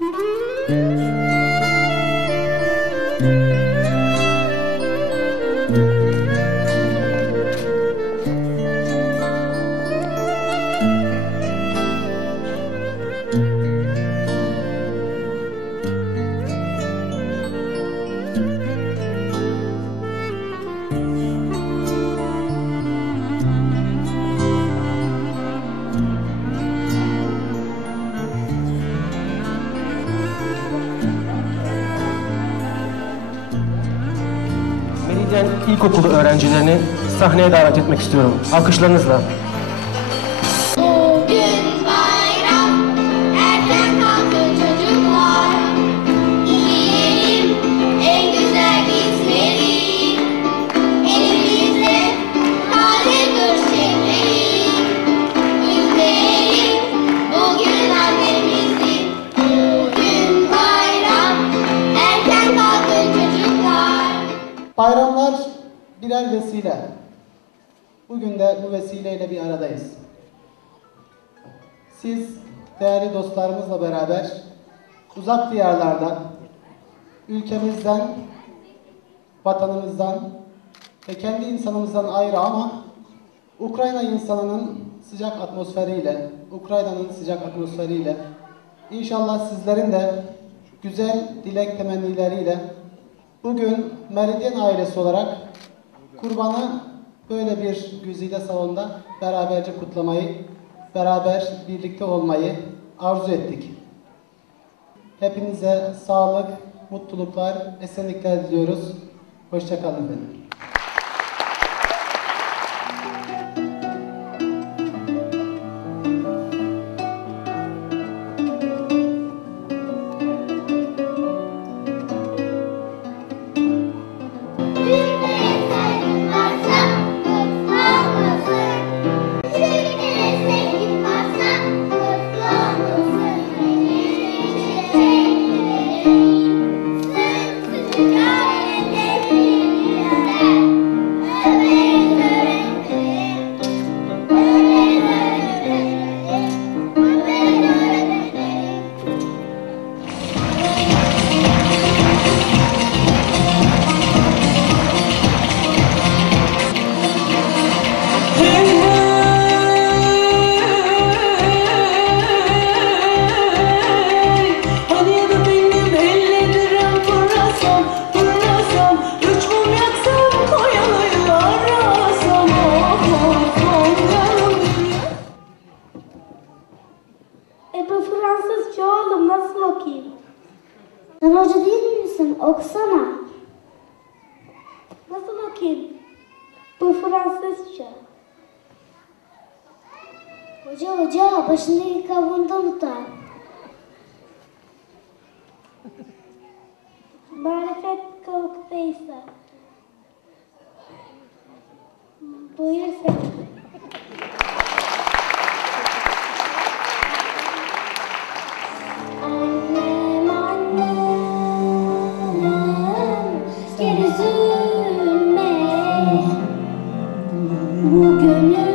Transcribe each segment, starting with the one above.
Música İlkokulu öğrencilerini sahneye davet etmek istiyorum. Alkışlarınızla. Bugün de bu vesileyle bir aradayız. Siz değerli dostlarımızla beraber uzak diyarlardan, ülkemizden, vatanımızdan ve kendi insanımızdan ayrı ama Ukrayna insanının sıcak atmosferiyle, Ukrayna'nın sıcak atmosferiyle inşallah sizlerin de güzel dilek temennileriyle bugün Meridyen ailesi olarak kurbanı böyle bir güzide salonda beraberce kutlamayı, beraber birlikte olmayı arzu ettik. Hepinize sağlık, mutluluklar, esenlikler diliyoruz. Hoşçakalın efendim. Sen hoca değil misin? Okusana. Nasıl okuyayım? Bu Fransızca. Hoca hoca başındaki kabuğunu da unutar. Marifet kalktıysa. Buyur sen. Who can you?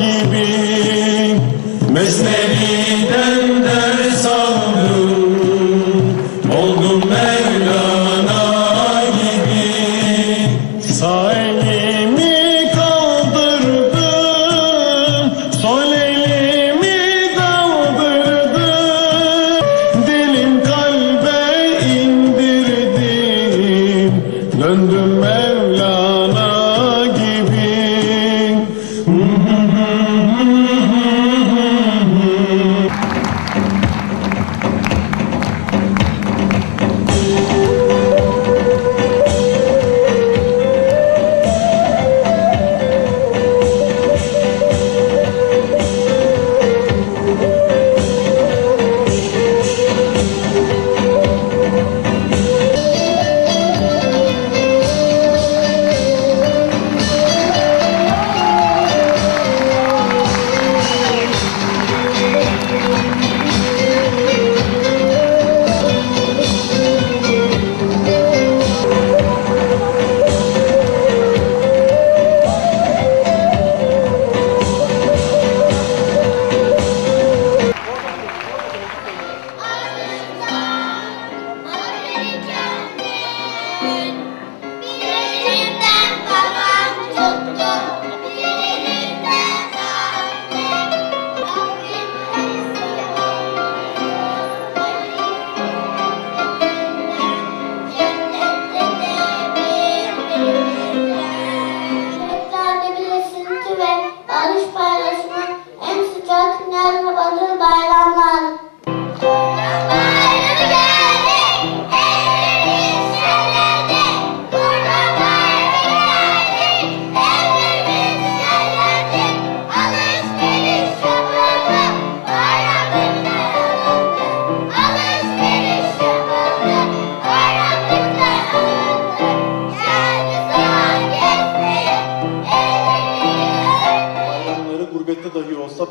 Gibi Mesnevi'den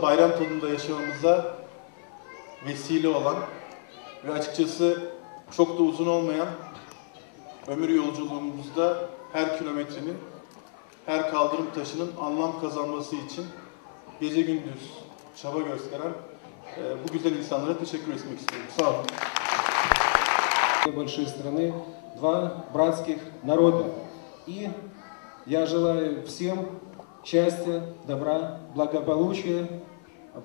bayram tadında yaşamamıza vesile olan ve açıkçası çok da uzun olmayan ömür yolculuğumuzda her kilometrenin, her kaldırım taşının anlam kazanması için gece gündüz çaba gösteren e, bu güzel insanlara teşekkür etmek istiyorum. Sağ olun. Две большие страны, два братских народа. И я желаю всем счастья, добра, благополучия.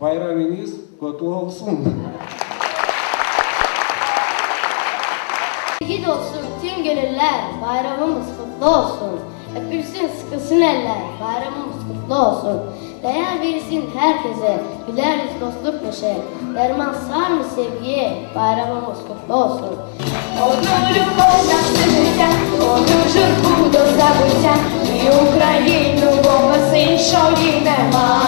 Байрамiniz kutlu olsun. Sevgi olsun tüm gönüller, bayramımız kutlu olsun. Öpülsün sıkılsın eller, bayramımız kutlu olsun. Değer verirsin herkese, güler yüz dostluk neşe. Derman sar mı sevgiye, bayramımız kutlu olsun. Одну любовь нам заведем, одну журбу до забуття, і Україну в область іншої нема.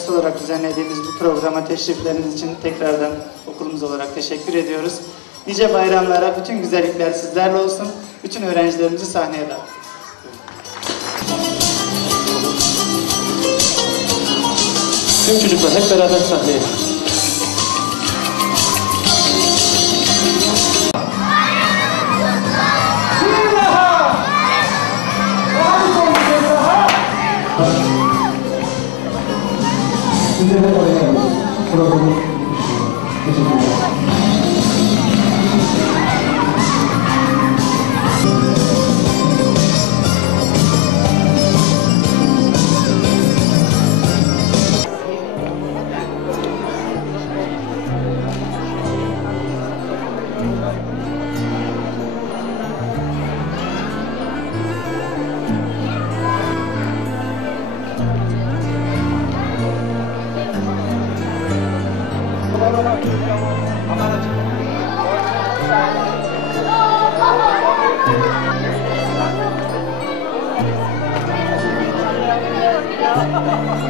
Ailesi olarak düzenlediğimiz bu programa teşrifleriniz için tekrardan okulumuz olarak teşekkür ediyoruz. Nice bayramlara bütün güzellikler sizlerle olsun. Bütün öğrencilerimizi sahneye davet Tüm çocuklar hep beraber sahneye. 돌아보고 싶습니다. Ha ha ha!